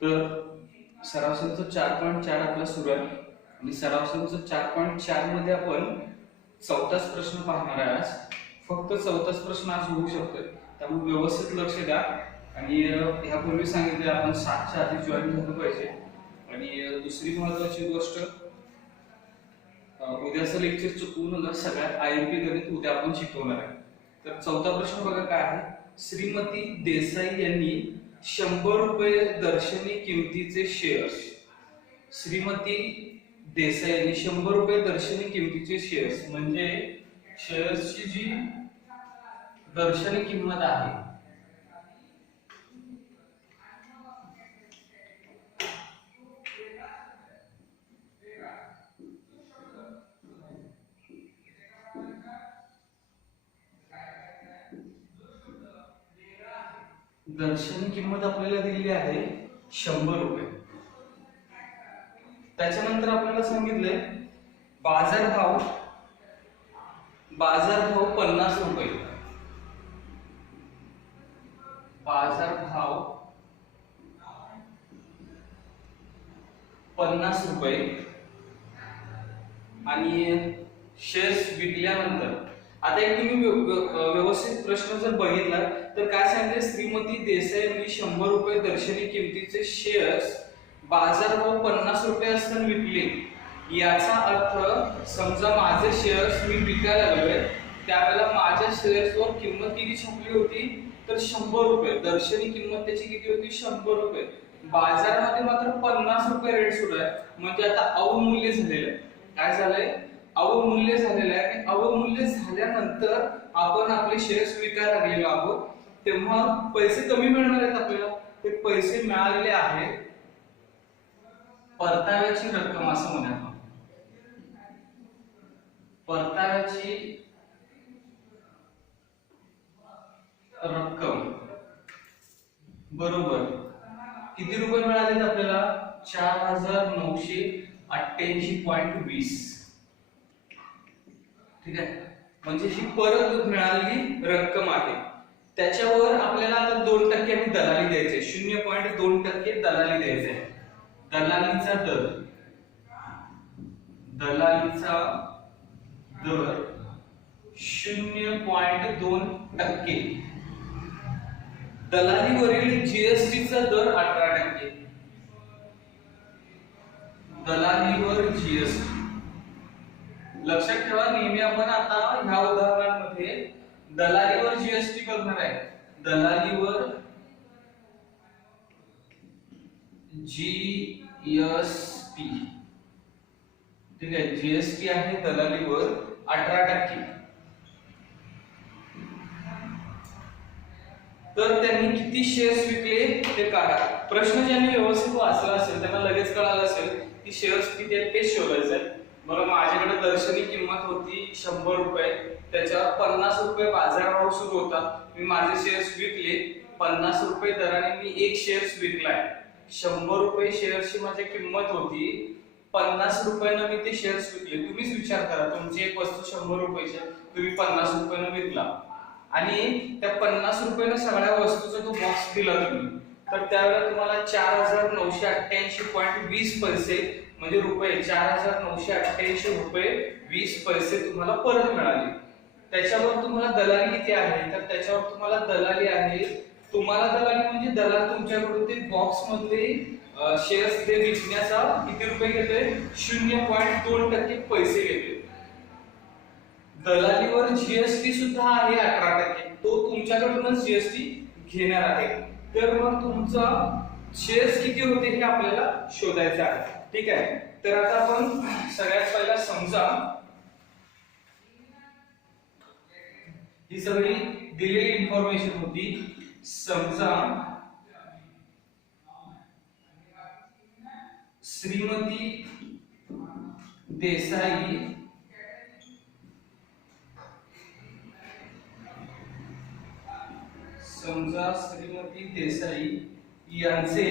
तर सराव संच 4.4 आपला सुरू आहे आणि सराव संच 4.4 मध्ये आपण चौथाच प्रश्न पाहणार आहे आज. फक्त चौथाच प्रश्न आज होऊ शकतोय, त्यामुळे व्यवस्थित लक्ष द्या. आणि ह्यापूर्वी सांगितले आपण 7च्या आधी जॉईन झालं पाहिजे. आणि दुसरी महत्वाची गोष्ट, उद्याचं लेक्चर चुकवू नका. सगळ्यात IMP गणित उद्या आपण शिकवणार आहे. तर चौथा प्रश्न बघा काय आहे. श्रीमती देसाई यांनी 100 रुपये दर्शनी किमतीचे शेअर्स, श्रीमती देसाई यांनी 100 रुपये दर्शनी किमतीचे शेअर्स म्हणजे शेअर्सची जी दर्शनी किंमत आहे दर्शनी किंमत आपल्याला दिलेली आहे 100 रुपये. त्याच्यानंतर आपल्याला सांगितलंय बाजारभाव 50 रुपये, बाजारभाव 50 रुपये. आणि शेअर्स विकल्यानंतर, आता एक तुम्ही व्यवस्थित प्रश्न जर बघितला तर काय सांगितले, श्रीमती देसाई यांनी 100 रुपये दर्शनी किमतीचे शेअर्स बाजारभाव 50 रुपये असताना विकले. याचा अर्थ समजा माझे शेअर्स मी विकायला लागलोय, त्यावेळेला माझ्या शेअर्सवर किंमत किती छापली होती तर 100 रुपये. दर्शनी किंमत त्याची किती होती 100 रुपये. बाजारामध्ये मात्र 50 रुपये रेट सुरू आहे, म्हणजे आता अवमूल्य झालेलं आहे. काय झालंय, अवमूल्य झालेलं आहे. आणि अवमूल्य झाल्यानंतर आपण आपले शेअर्स विकायला लागलेलो आहोत, तेव्हा पैसे कमी मिळणार आहेत आपल्याला. ते पैसे मिळालेले आहेत परताव्याची रक्कम असं म्हणूया. परताव्याची रक्कम बरोबर किती रुपये मिळाले आपल्याला 4988.20. ठीक आहे, म्हणजे ही परत मिळालेली रक्कम आहे. त्याच्यावर आपल्याला आता 2% आम्ही दलाली द्यायचे, 0.2% दलाली द्यायचे. दलालीचा दर 0.2%. दलालीवरील जीएसटीचा दर 18%. दलालीवर जीएसटी लक्षात ठेवा. नेहमी आपण आता ह्या उदाहरणांमध्ये दलालीवर जीएसटी करणार आहे. दलालीवर जीएसटी, ठीक आहे, जीएसटी आहे दलालीवर 18%. तर त्यांनी किती शेअर्स विकले ते काढा. प्रश्न ज्यांनी व्यवस्थित वाचला असेल त्यांना लगेच कळालं असेल की शेअर्स किती आहेत ते शोधायचं. बरं, माझ्याकडे दर्शनी किंमत होती 100 रुपये, त्याच्यावर 50 रुपये बाजारभाव सुरू होता. मी माझे शेअर्स विकले 50 रुपये दराने. मी एक शेअर्स विकलाय. 100 रुपये शेअर्सची माझी किंमत होती, 50 रुपयानं मी ते शेअर्स विकले. तुम्हीच विचार करा, तुमची एक वस्तू 100 रुपयाची, तुम्ही 50 रुपयानं विकला आणि त्या 50 रुपयानं सगळ्या वस्तूचा तो बॉक्स दिला तुम्ही, तर त्यावेळेला तुम्हाला 4988.20 पैसे म्हणजे रुपये 4988 रुपये 20 पैसे तुम्हाला परत मिळाले. त्याच्यावर तुम्हाला दलाली किती आहे तर त्याच्यावर तुम्हाला दलाली आहे, तुम्हाला दलाली म्हणजे दलाल तुमच्याकडून ते बॉक्स मधले शेअर्स ते विकण्याचा किती रुपये घेतोय 0.2% पैसे घेतोय. दलालीवर जीएसटी सुद्धा आहे 18%, तो तुमच्याकडूनच जीएसटी घेणार आहे. तर मग तुमचा शेअर्स किती होते हे आपल्याला शोधायचं आहे. ठीक आहे, तर आता आपण सगळ्यात पहिला समजा ही सगळी दिलेली इन्फॉर्मेशन होती. समजा श्रीमती देसाई यांचे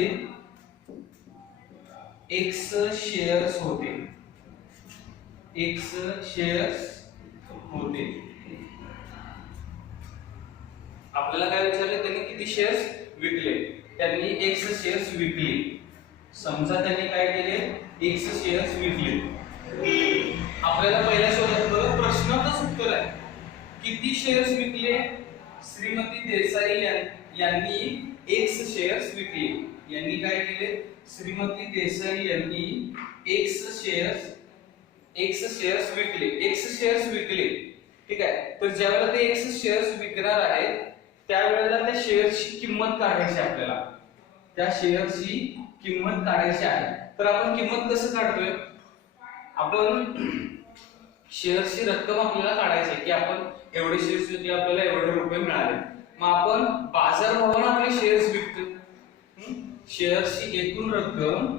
X शेअर्स होते. आपल्याला काय विचारले, त्यांनी किती शेअर्स विकले. त्यांनी X शेअर्स विकले. समजा त्यांनी काय केले, X शेअर्स विकले. आपल्याला पहिल्या शोधात प्रश्नातच उत्तर आहे, किती शेअर्स विकले? श्रीमती देसाई यांनी X शेअर्स विकले. यांनी काय केले? श्रीमती देसाई यांनी X शेअर्स विकले. ठीक आहे. तर ज्यावेळेला ते X शेअर्स विकणार आहेत त्यावेळेला त्या शेअर्सची किंमत काढायची आपल्याला. त्या शेअर्सची किंमत काढायची आहे. तर आपण किंमत कसं काढतोय? आपण शेअर्सची रक्कम आपल्याला काढायची आहे की आपण एवढे शेअर्स विकले, आपल्याला एवढे रुपये मिळाले. मग आपण बाजारभावाने आपले शेअर्स विकतो. शेअर्सची एकूण रक्कम,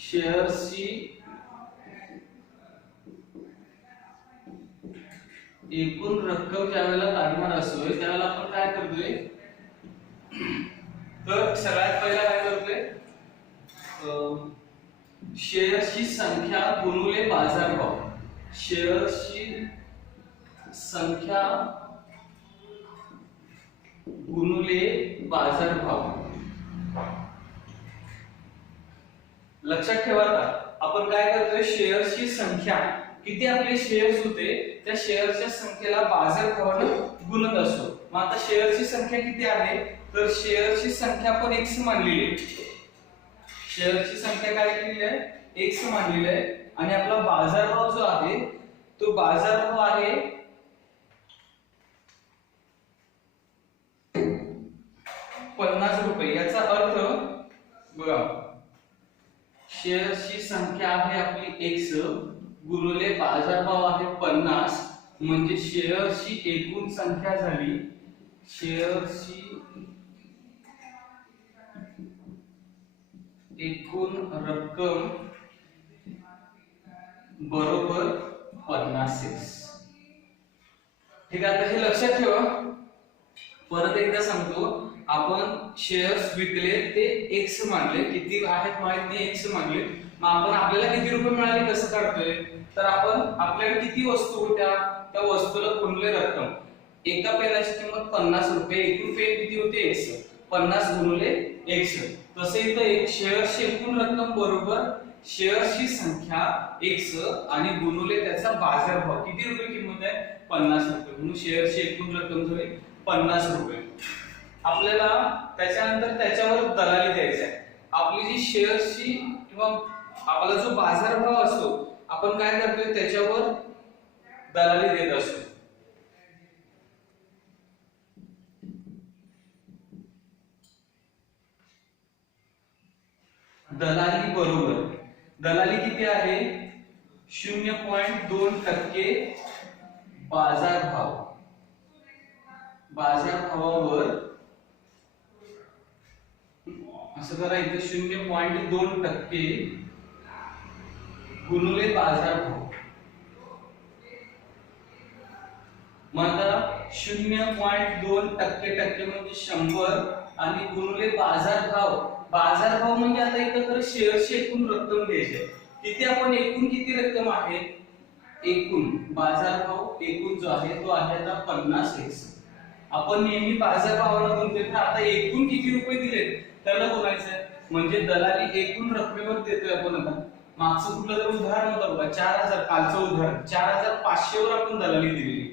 शेअर्सची एकूण रक्कम ज्यावेळेला काढणार असतोय त्यावेळेला आपण काय करतोय? तर सगळ्यात पहिला काय करतोय? शेअर्सची संख्या गुणिले बाजारभाव. शेअर्सची संख्या गुणिले बाजारभाव. लक्षात ठेवा, आपण काय करतोय? शेअर्सची संख्या, किती आपले शेअर्स होते त्या शेअर्सच्या संख्येला बाजारभावाने गुणत असतो. मग आता शेअर्सची संख्या किती आहे? तर शेअर्सची संख्या आपण X मानलेली आहे. शेअर्सची संख्या काय केलेली आहे? X मानलेली आहे. आणि आपला बाजारभाव जो आहे तो बाजारभाव आहे 50 रुपये. याचा अर्थ बघा, शेअर्सची संख्या आहे आपली X गुणिले बाजारभाव आहे 50, म्हणजे शेअर्सची एकूण संख्या झाली, शेअर्सची एकूण रक्कम बरोबर 50X. ठीक आहे. आता हे लक्षात ठेवा. परत एकदा सांगतो, आपण शेअर्स विकले ते X मानले, किती आहेत माहित नाही, X मानले. मग आपण आपल्याला किती रुपये मिळाले कसं काढतोय? तर आपण आपल्याकडे किती वस्तू होत्या त्या वस्तूला गुणले रक्कम. एका पेनाची किंमत 50 रुपये, एकूण पेन किती होते? X. 50 गुणिले X. तसे इथं एक शेअर्सची एकूण रक्कम बरोबर शेअर्सची संख्या X आणि गुणिले त्याचा बाजारभाव. किती रुपये किंमत आहे? 50 रुपये. म्हणून शेअर्सची एकूण रक्कम झाली 50 रुपये. आपल्याला त्याच्यानंतर त्याच्यावर दलाली द्यायची आहे. आपली जी शेअर्सची किंवा आपला जो बाजारभाव असतो आपण काय करतोय? त्याच्यावर दलाली देत असतो. दलाली बरोबर, दलाली किती आहे? 0.2% बाजारभाव. बाजारभावावर असं करा, इथे 0.2% गुणिले बाजारभाव. मग आता 0.2% म्हणजे 100 आणि गुणिले बाजारभाव. बाजारभाव म्हणजे आता इथं तर शेअर्सची एकूण रक्कम घ्यायची आहे. तिथे आपण एकूण किती रक्कम आहे? एकूण बाजारभाव एकूण जो आहे तो आहे आता 50X. आपण नेहमी बाजारभावाला गुणतोय, तर आता एकूण किती रुपये दिले त्याला गुणायचं, म्हणजे दलाली एकूण रकमेवर देतोय आपण. आता मागचं कुठलं तर उदाहरण होतं बघा, 4000, कालचं उदाहरण 4500 वर आपण दलाली दिलेली.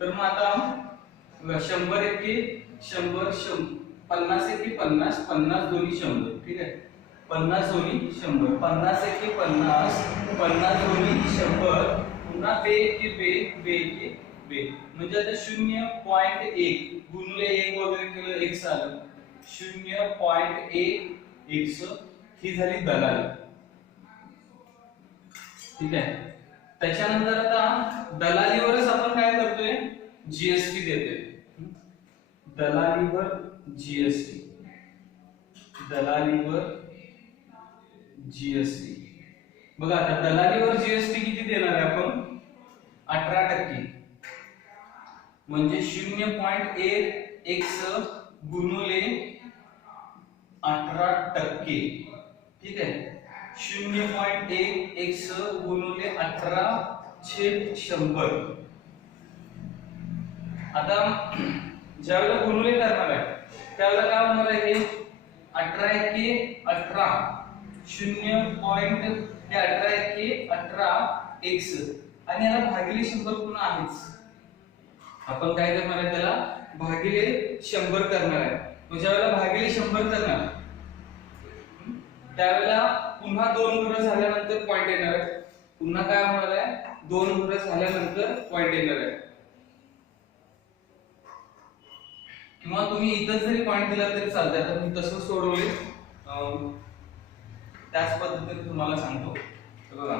तर मग आता 100 एके 100, 50 एके 50, 50 दोन्ही 100. ठीक आहे. 50 दोन्ही 100, 50 एके 50, 50 दोन्ही 100, पुन्हा 2 एके 2, 2 एके 2. म्हणजे आता 0.1 गुणिले 1 वगैरे केलं X आलं. 0.1X ही झाली दलाली. ठीक आहे. त्याच्यानंतर आता दलालीवरच आपण काय करतोय? जीएसटी देतोय. दलालीवर जीएसटी, दलालीवर जीएसटी. बघा आता दलालीवर जीएसटी किती देणार आहे आपण? 18%. म्हणजे 0.1X गुणिले 18%. ठीक आहे. 0.1X गुणिले 18/100. आता ज्यावेळेला गुणिले करणार आहे त्यावेळेला काय होणार आहे? 18 x आणि याला भागिले 100 पुन्हा आहेच. आपण काय करणार आहे, त्याला भागिले 100 करणार आहे. म्हणजे ज्यावेळेला भागिले 100 करणार त्यावेळेला पुन्हा 2 घरं झाल्यानंतर पॉइंट येणार आहे. पुन्हा काय होणार आहे, 2 घरं झाल्यानंतर पॉइंट येणार आहे. किंवा तुम्ही इथं जरी पॉइंट दिला तरी चालतंय. तर मी तसं सोडवले त्याच पद्धतीने तुम्हाला सांगतो. बघा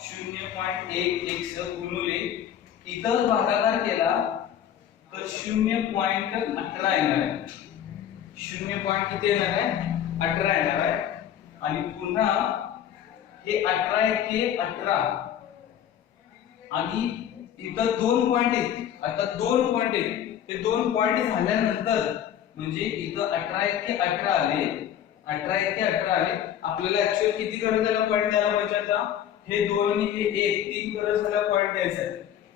0.1 गुणिले इथं भागाकार केला तर 0.18 येणार आहे. 0. किती येणार आहे, 18 येणार आहे. आणि पुन्हा हे 18 आणि इथं 2 पॉइंट आहेत. आता 2 पॉइंट आहेत, ते 2 पॉइंट झाल्यानंतर म्हणजे इथं 18 आले. 18 आले. आपल्याला ऍक्च्युअली किती गरज झाला पॉइंट द्यायला पाहिजे, आता हे 2 आणि हे 1 3 गरज झाला पॉइंट द्यायचा आहे.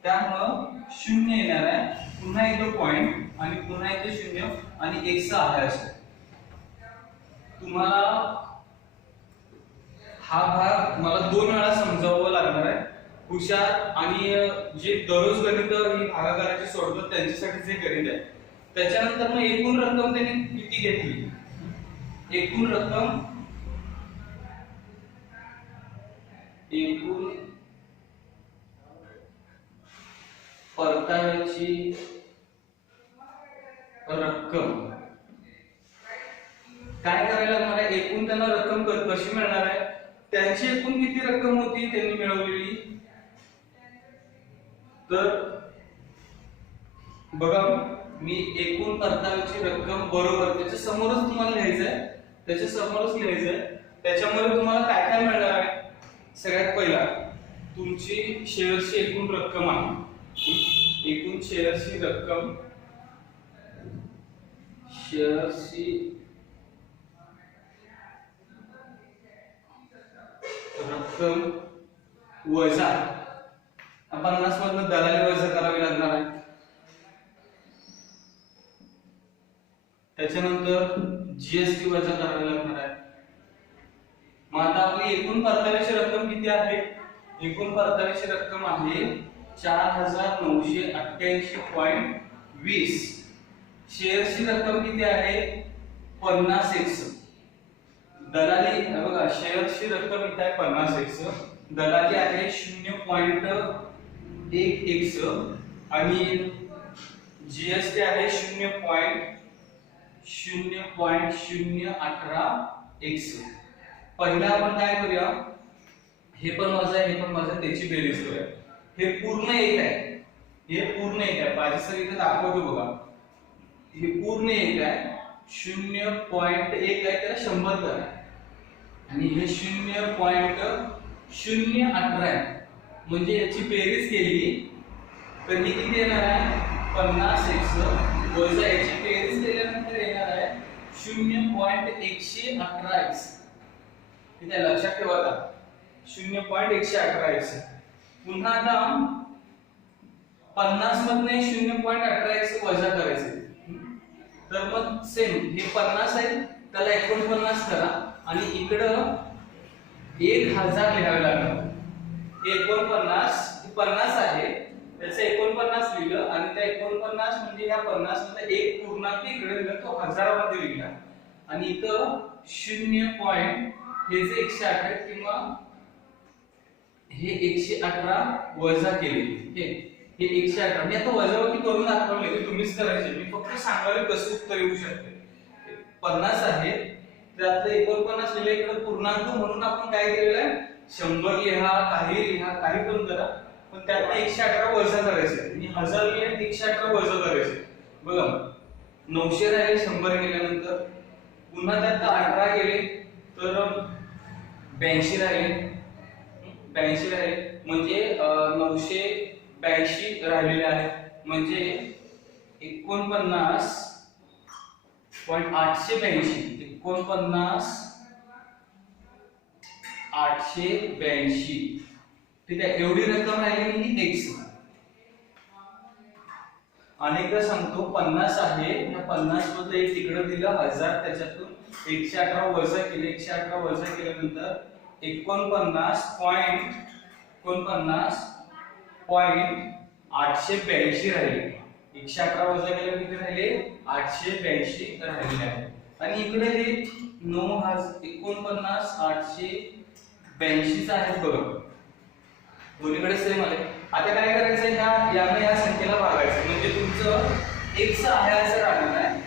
त्यामुळं 0 येणार आहे. पुन्हा इथं पॉइंट आणि पुन्हा इथे 0 आणि 1 आहे. असं तुम्हाला हा भाग मला 2 वेळा समजावं लागणार आहे. हुशार आणि जे दररोज गणित ही भागाकाराची सोडवतात त्यांच्यासाठी जे गणित आहे. त्याच्यानंतर मग एकूण रक्कम त्यांनी किती घेतली, एकूण रक्कम एकूण परताव्याची रक्कम काय करायला लागणार आहे, एकूण त्यांना रक्कम कशी मिळणार आहे, त्यांची एकूण किती रक्कम होती त्यांनी मिळवलेली. तर बघा मी एकूण परताव्याची रक्कम बरोबर त्याच्या समोरच तुम्हाला लिहायचं आहे. त्याच्या समोरच लिहायचं आहे. त्याच्यामध्ये तुम्हाला काय काय मिळणार आहे, सगळ्यात पहिला तुमची शेअर्सची एकूण रक्कम आहे. एकूण शेअर्सची रक्कम, शेअर्सची रक्कम वजा 50 मधून दलाली वजा करावी लागणार आहे. त्याच्यानंतर जीएसटी वजा करावी लागणार आहे. मग आता आपली एकूण परताव्याची रक्कम किती आहे, एकूण परताव्याची रक्कम आहे 4988.20. शेअर्सची रक्कम किती आहे 50x. दलाली बघा शेअर्सची रक्कम इथे आहे 50x, दलाली आहे 0.1x आणि जीएसटी आहे 0.018x. पहिला आपण काय करूया, हे पण वजा हे पण वजा त्याची बेरीज करूया. हे पूर्ण एक आहे, हे पूर्ण एक आहे. पाहिजे सर इथे दाखवतो बघा, हे पूर्ण एक आहे. 0.1 आहे त्याला 100 करा आणि हे 0.018 आहे. म्हणजे याची बेरीज केली तर ही किती येणार आहे 50x वजा याची बेरीज केल्यानंतर येणार आहे 0.118x. ठीक आहे, लक्षात ठेवा आता 0.118x. पुन्हा आता 50 मधने 0.18x वजा करायचे. तर मग सेम हे 50 आहे त्याला 49 करा आणि इकडं 1000 लिहावे लागणार. 49 50 आहे त्याचं 49 लिहिलं आणि त्या 49 म्हणजे या 50 मध्ये एक पूर्णांक इकडे लिहिला तो 1000 मध्ये लिहिला आणि इथं 0. हे जे 118 किंवा हे 118 वजा केले. हे 118 मी आता वजाबाकी करून दाखवले की तुम्हीच करायचे. मी फक्त सांगायला कसं उत्तर येऊ शकते. 50 आहे त्यातलं 49 लिहिले इकडे पूर्णांक म्हणून आपण काय केलेलं आहे 100 लिहा काही पण करा पण त्यातलं 118 वजा करायचे आणि 1000 लिहिले 118 वजा करायचे. बघा 900 राहिले 100 केल्यानंतर पुन्हा त्यात 18 गेले तर 82 राहिले म्हणजे 982 राहिलेले आहेत. म्हणजे 49.882. ठीक आहे, एवढी रक्कम राहिलेली ही x. अनेकदा सांगतो 50 आहे, या 50 मधलं एक तिकडे दिलं 1000, त्याच्यातून 118 वजा केले, 118 वजा केल्यानंतर 49.882 राहिले. 118 वजा केल्यावर किती राहिले? 882 राहिले आहे. आणि इकडे हे 49,882 आहे बघा, दोन्हीकडे सेम आले. आता काय करायचं, याने या संख्येला भागायचं, म्हणजे तुमचं x आहे असं राहणार आहे,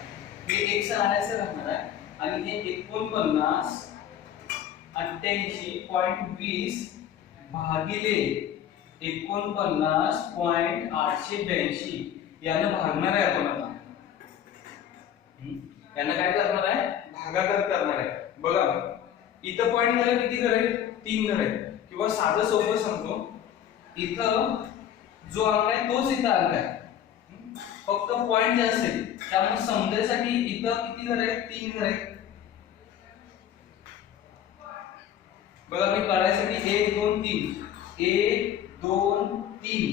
हे x आहे असं राहणार आहे, आणि हे 49,88.20 भागिले 49.882 यानं भागणार आहे आपण आता. यानं काय करणार आहे? भागाकार करणार आहे. बघा इथं पॉइंट झाले किती घर आहेत? 3 घर आहेत. किंवा साधं सोपं सांगतो, इथं जो अंक आहे तोच इथं अंक आहे, फक्त पॉइंट जे असेल त्यामुळे समजायसाठी इथं किती घर आहेत? 3 घर आहेत. बघा मी काढायसाठी 1 2 3 1 2 3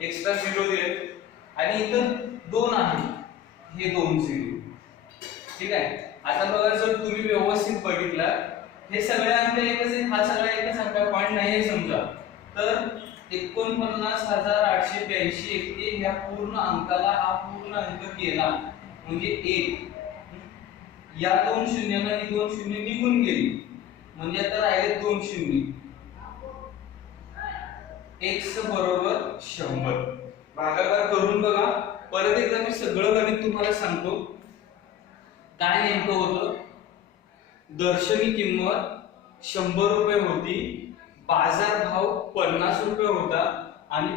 एक्स्ट्रा 0 दिले, आणि इथं 2 आहे, हे 2 0. ठीक आहे. आता बघा जर तुम्ही व्यवस्थित बघितला, हे सगळे अंक एकच आहेत, हा सगळा एकच अंक आहे, पॉइंट नाही आहे समजा, तर 49,882 येते. ह्या पूर्ण अंकाला हा पूर्ण अंक केला म्हणजे 1. या 2 शून्यानं ही 2 शून्य निघून गेली, म्हणजे आता राहिले 2 शून्य. x बरोबर 100. भागाकार करून बघा. परत एकदा मी सगळं गणित तुम्हाला सांगतो. काय नेमकं होतं? दर्शनी किंमत 100 रुपये होती, बाजार भाव 50 रुपये होता, आणि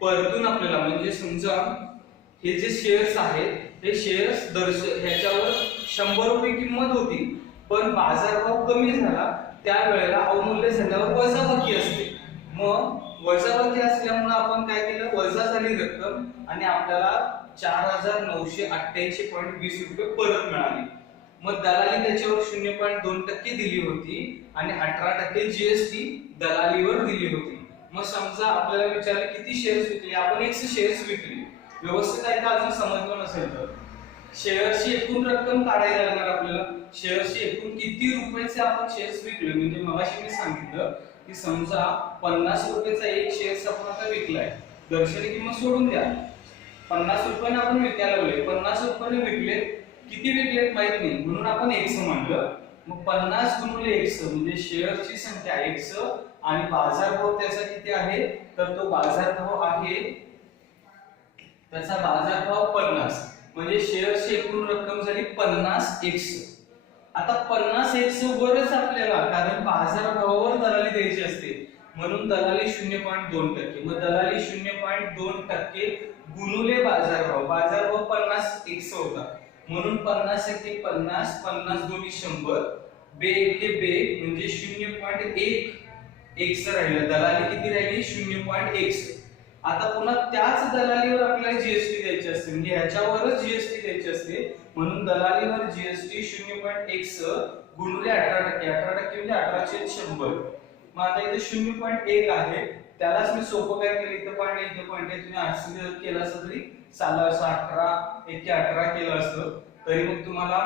परतून आपल्याला म्हणजे समजा हे जे शेअर्स आहेत, हे शेअर्स ह्याच्यावर 100 रुपये किंमत होती, पण बाजारभाव कमी झाला, त्यावेळेला अवमूल्य झाल्यावर वजाबाकी असते. मग वजाबाकी असल्यामुळे आपण काय केलं? वजा झाली रक्कम, आणि आपल्याला 4,988.20 रुपये परत मिळाली. मग दलाली त्याच्यावर 0.2% दिली होती, आणि 18% जीएसटी दलालीवर दिली होती. मग समजा आपल्याला विचारलं किती शेअर्स विकले, आपण 100 शेअर्स विकले. व्यवस्थित आहे का अजून समजलं नसेल तर शेअर्सची एकूण रक्कम काढायला लागणार आपल्याला. शेअर्सची एकूण किती रुपयाचे आपण शेअर्स विकले, म्हणजे मगाशी मी सांगितलं की समजा 50 रुपयाचा एक शेअर्स आपण आता विकलाय, दर्शनी किंमत सोडून द्या, 50 रुपयाने आपण विकायला लागले, 50 रुपयाने विकले, किती विकलेत माहित नाही, म्हणून आपण x म्हणलं. मग 50 गुणिले x म्हणजे शेअरची संख्या x, आणि बाजारभाव त्याचा किती आहे? तर तो बाजारभाव आहे, त्याचा बाजारभाव 50, म्हणजे शेअरची एकूण रक्कम झाली 50x. आता 50x वरच आपल्याला, कारण बाजारभावावर दलाली द्यायची असते, म्हणून दलाली 0.2%. मग दलाली 0.2% गुणिले बाजारभाव, बाजारभाव 50x होता, म्हणून 50 × 50, 50 × 100, बे एके बे, म्हणजे 0.1x राहिलं. दलाली किती राहिली? 0.1. आता पुन्हा त्याच दलालीवर आपल्याला जीएसटी द्यायची असते, म्हणजे ह्याच्यावरच जीएसटी द्यायची असते, म्हणून दलालीवर जीएसटी 0.1 गुणिले 18%, 18% म्हणजे 18/100. मग आता इथे 0.1 आहे, त्यालाच मी सोपं काय केलं, इथं पॉइंट आहे, इथं पॉइंट आहे, तुम्ही 8 केलं असं तरी चाललं असं, 18 केलं असतं तरी मग तुम्हाला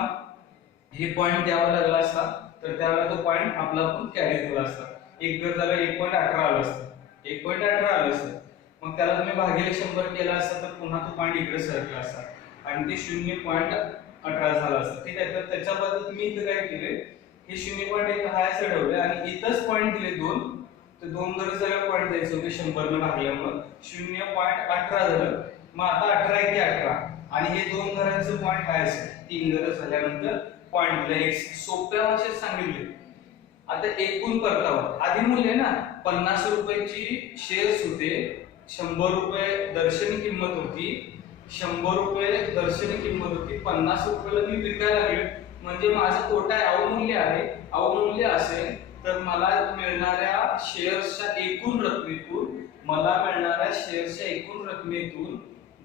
हे पॉइंट द्यावा लागला असता, तर त्यावेळेला तो पॉइंट आपला पण कॅरी केला असता. एक जर झालं 1.18 आलं असतं, 1.18 आलं असतं, मग त्याला तुम्ही भागिले 100 केला असता तर पुन्हा तो पॉइंट इकडे सरकला असता, आणि ते 0.18 झालं असतं. ठीक आहे. तर त्याच्या बद्दल मी इथं काय केले, हे 0.1 हा असं ठेवले, आणि इथंच पॉइंट दिले 2, तर 2 जर सगळं पॉइंट द्यायचं होते 100 ने भागल्यामुळे 0.18 झालं. मग आता 18 × 18, आणि हे 2 घरांचं पॉइंट आहे, 3 घर झाल्यानंतर पॉइंट दिला. एक सोप्या भाषेत सांगितले. आता एकूण परतावा आधी मूल्य ना 50 रुपयाची शेअर्स होते, 100 रुपये दर्शनी किंमत होती, 100 रुपये दर्शनी किंमत होती, 50 रुपयाला मी विकायला लागले, म्हणजे माझा तोटा अवमूल्य आहे. अवमूल्य असेल तर मला मिळणाऱ्या शेअर्सच्या एकूण रकमेतून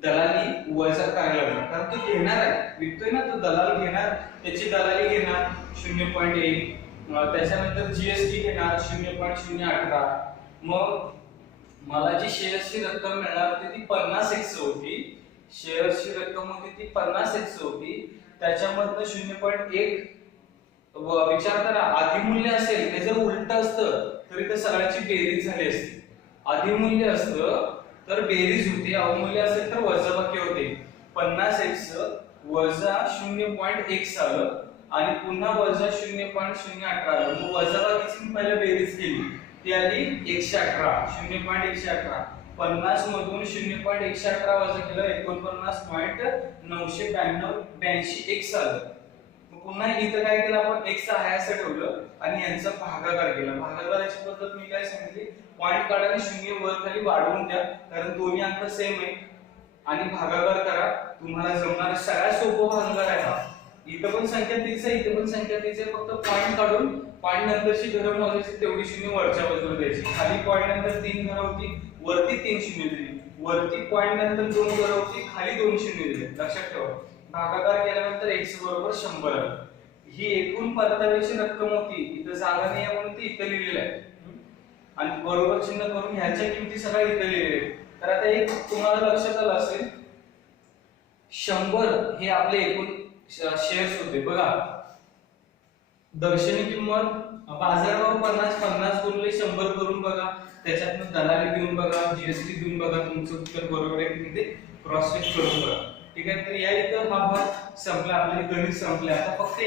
दलाली वजा करायला लागणार, कारण तो घेणार आहे, विकतोय ना, तो दलाल घेणार, त्याची दलाली घेणार 0.1, त्याच्यानंतर जीएसटी घेणार 0.018. मग मला जी शेअर्सची रक्कम मिळणार होती ती 50x होती, शेअर्सची रक्कम होती ती 50x होती, त्याच्यामधनं 0.1 विचार करा, अधिमूल्य असेल हे जर उलट असतं तरी तर सगळ्याची बेरीज झाली असती. अधिमूल्य असतं तर बेरीज होते, अवमूल्य असेल तर वजाबाकी होते. 50x वजा 0.1 आलं आणि पुन्हा वजा 0.018 आलं. मग वजाबाकीची पहिला बेरीज केली ती आली 118, 0.118. 50 मधून 0.118 वजा केलं 49.992 x आलं. पुन्हा इथं काय केलं आपण x आहे असं ठेवलं आणि यांचा भागाकार केला. भागाकाराची पद्धत मी काय सांगितली, पॉइंट काढा आणि शून्य वर खाली वाढवून द्या, कारण दोन्ही अंक सेम आहे आणि भागाकार करा. तुम्हाला जमणार सगळ्यात सोपं भागाकार आहे हा. इथं पण संख्या तीच आहे, इथं पण संख्या तीच आहे, फक्त पॉइंट काढून पॉइंट नंतरची घरं मोजायची, तेवढी शून्य वरच्या बाजूला द्यायची. खाली पॉइंट नंतर 3 घरं होती, वरती 3 शून्य दिली, वरती पॉइंट नंतर 2 घरं होती, खाली 2 शून्य दिले. लक्षात ठेवा, भागाकार केल्यानंतर x बरोबर 100 आलं. ही एकूण परताव्याची रक्कम होती. इथं जागा नाही म्हणून ती इथं लिहिलेलं आहे आणि बरोबर चिन्ह करून ह्याच्या किमती सगळ्या इथं लिहिलेल्या आहेत. तर आता एक तुम्हाला लक्षात आलं असेल, 100 हे आपले एकूण शेअर्स होते. बघा, दर्शनी किंमत बाजारभाव 50 गुणिले 100 करून बघा, त्याच्यातनं दलाली देऊन बघा, जीएसटी देऊन बघा, तुमचं उत्तर बरोबर आहे की ते क्रॉस चेक करून बघा. ठीक आहे, तर या इथं हा भाग संपला, आपले गणित संपले. आता फक्त